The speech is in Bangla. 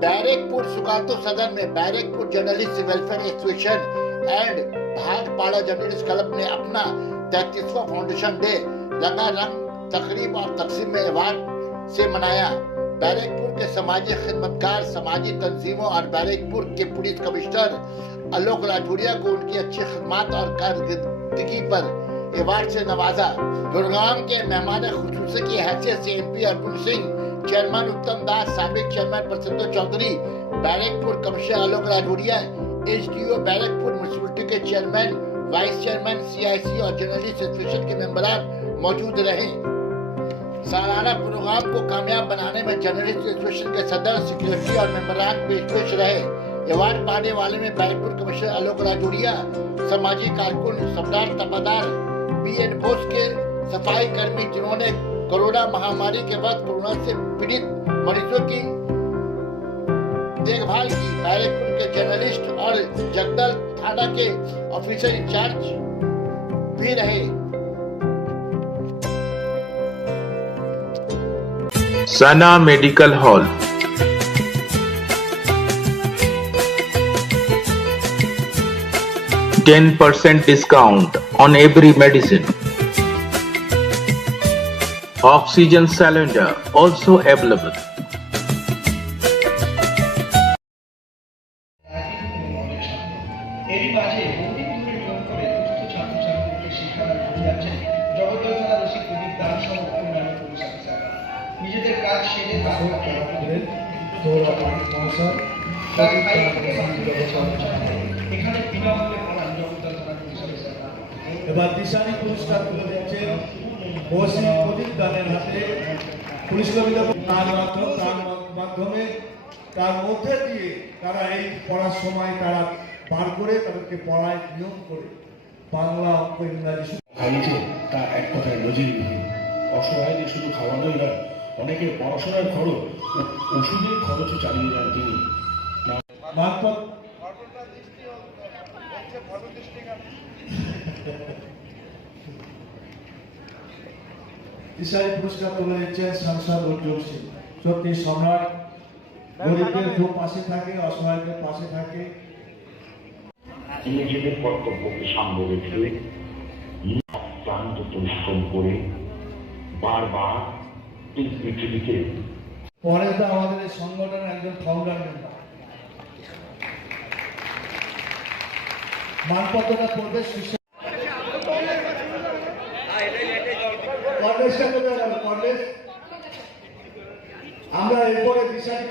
बैरकपुर सुकातो सदन में Barrackpore journalist welfare association and Bhatpara journalist club ने अपना 33वां फाउंडेशन डे रंगारंग तकरीब और तकसीम में अवार्ड से मनाया। बैरकपुर के समाजी खिदमतकार, समाजी तंजीमों और बैरकपुर के पुलिस कमिश्नर आलोक राजौरिया को उनकी अच्छी खिदमत और कारकर्दगी पर अवार्ड से नवाजा। गुड़गांव के मेहमान खुसूसी की हैसियत से एमपी अर्जुन सिंह, चेयरमैन उत्तम दास, साबिक चेयरमैन प्रसन्न चौधरी, बैरकपुर कमिश्नर आलोक राजौरिया, एसडीओ बैरकपुर म्युनिसिपलिटी के चेयरमैन, वाइस चेयरमैन, सीआईसी और जर्नलिस्ट एसोसिएशन के मेंबरान मौजूद रहे। सालाना प्रोग्राम को कामयाब बनाने में जर्नलिस्ट एसोसिएशन के सदर, सेक्रेटरी और मेंबरान पेश रहे। अवार्ड पाने वाले में बैरकपुर कमिश्नर आलोक राजौरिया, सामाजिक कारकुन सम्राट तपादार, बीएन बोस के सफाई कर्मी जिन्होंने कोरोना महामारी के बाद कोरोना से पीड़ित मरीजों की देखभाल की, बैरकपुर के जर्नलिस्ट और जगदल थाना के ऑफिसर इंचार्ज भी रहे। सना medical hall, %10 discount on every medicine. Oxygen cylinder also available. এরই মাঝে বহুদিন ধরে নিয়ম করে দুস্থ ছাত্রছাত্রীদের শিক্ষাদান করে যাচ্ছেন জগদ্দল থানার ওসি প্রদীপ দাস সহ অন্যান্য পুলিশ অফিসাররা। নিজেদের কাজ সেরে এখানে বিনামূল্যে পড়ান জগদ্দল থানার পুলিশ অফিসাররা। এবার দিশানি পুরস্কার তুলে দিচ্ছেন ওসি প্রদীপ দানের হাতে। পুলিশ কর্মীরা তার মাধ্যমে তার মধ্যে দিয়ে তারা এই পড়ার সময় তারা পার করে তাদেরকে পড়ায় নিয়ম করে বাংলা, অঙ্ক, ইংরাজি খাইছে তা এক কথায় নজিরবিহীন। অসহায়দের শুধু খাওয়ানোই নয়, অনেকের পড়াশোনার খরচ, ওষুধের খরচও চালিয়ে যান তিনি। দিশারি পুরস্কার তুলে দিচ্ছেন সাংসদ উজ্জ্বল সিং। সত্যি সম্রাট গরিবদের খুব পাশে থাকে, অসহায়দের পাশে থাকে। নিজেদের কর্তব্যকে সামনে রেখে ক্লান্ত পরিশ্রম করে বারবার এই পৃথিবীকে পরে তো আমাদের এই সংগঠনের একজন ফাউন্ডার মেম্বার। মানপত্রটা পড়বে আমরা এরপরে দিশারি